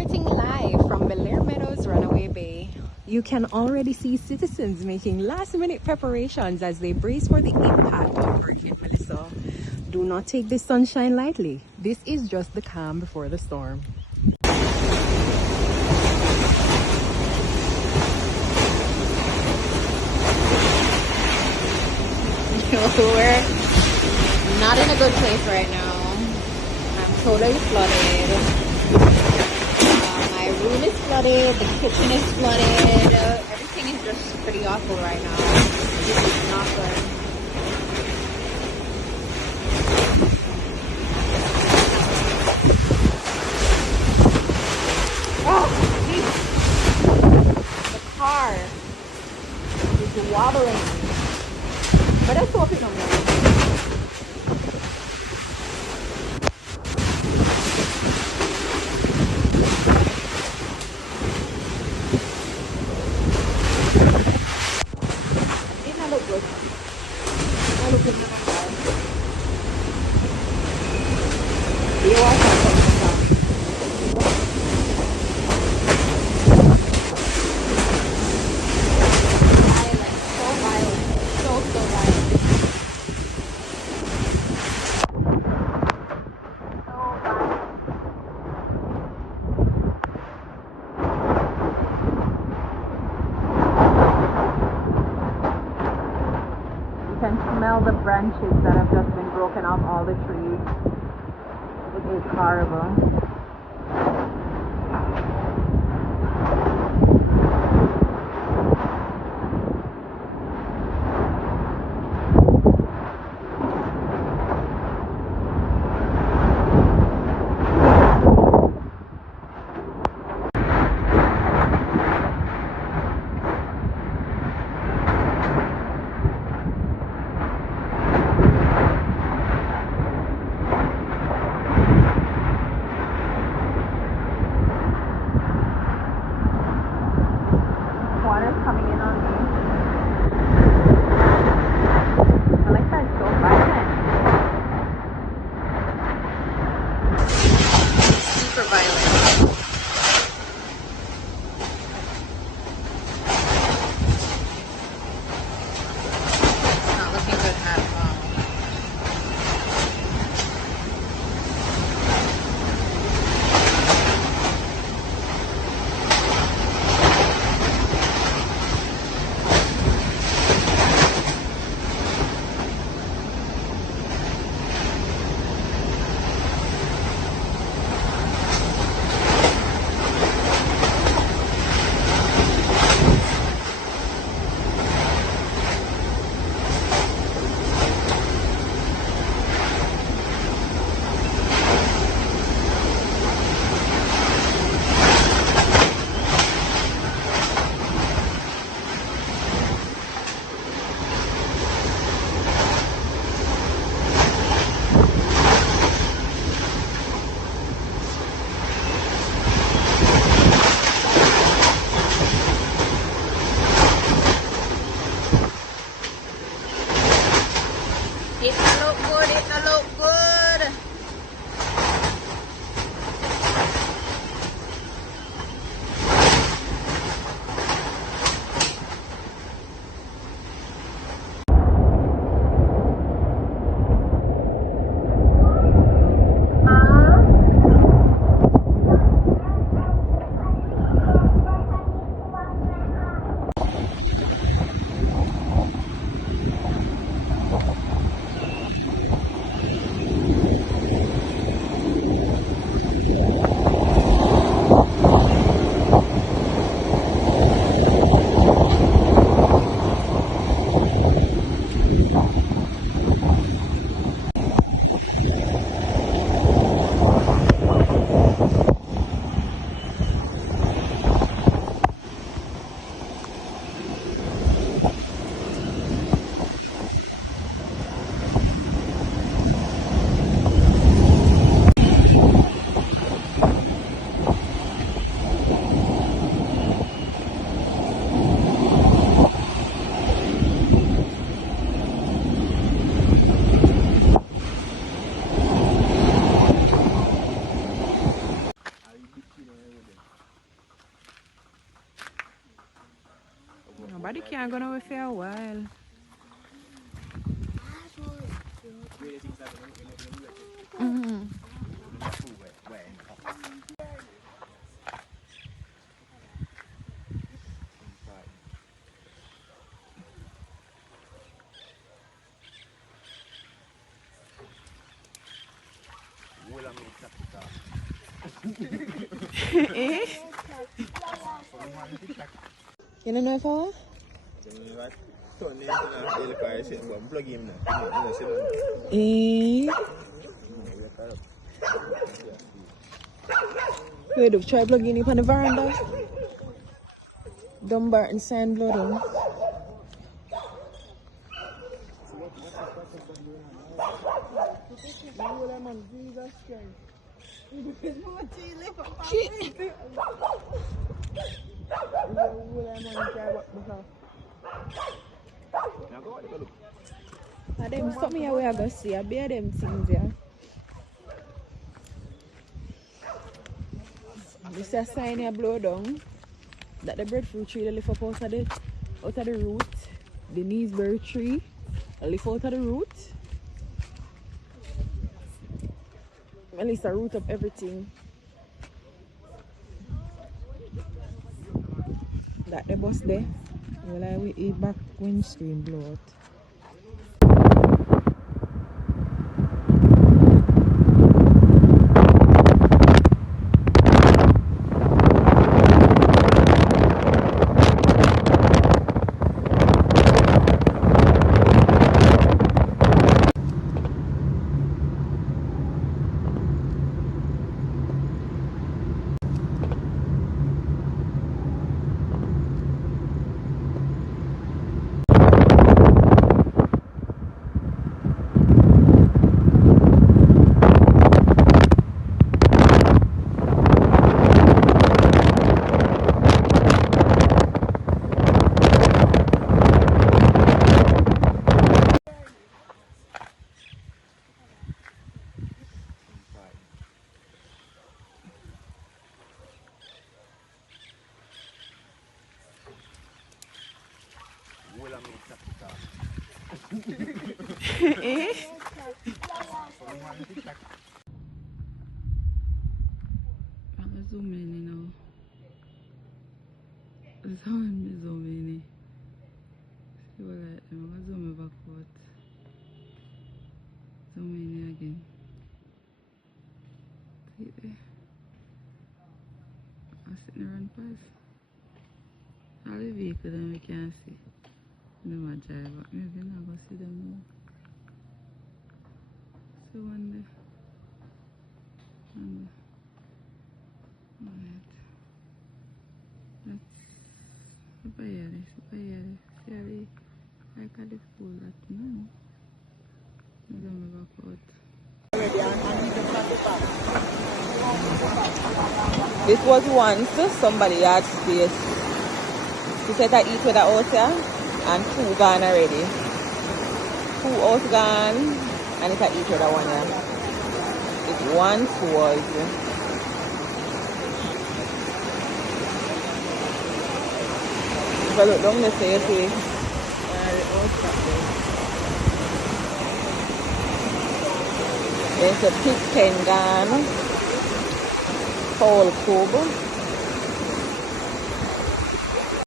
Reporting live from Belair Meadows, Runaway Bay. You can already see citizens making last-minute preparations as they brace for the impact of Hurricane Melissa. Do not take this sunshine lightly. This is just the calm before the storm. We're not in a good place right now. I'm totally flooded. My room is flooded, the kitchen is flooded, everything is just pretty awful right now. This is not good. Oh, the car is wobbling. But let's hope it don't move. Can smell the branches that have just been broken off all the trees. It is horrible. Body can't go nowhere for a while. Mm-hmm. Eh? You don't know if I Eh? Wait, do try plugging it on the veranda? Dumbarton sand blood on. Them something here we are going to see. I bear them things here. This is a sign here blow down that the breadfruit tree they lift up out of the root. The kneesberry tree lift out of the root. At least I root up everything. That the bus there. Well, I will eat back windscreen blow out. Eh? I'm zooming in now. Zooming in. See what I'm going to zoom backward. Zoom in again. See there? I'm sitting around past. All the vehicles that we can see. No more drive, but maybe not go see them now. So one there. One there. Alright. That's super yellow, super yellow. See how they like at the school that no. I don't know about. This was once somebody had space. She said I eat with the out here and 2 gone already. 2 out gone and it's a eat with the one here. It once was if I look down the say you see there's a pig pen gone, Paul Cove.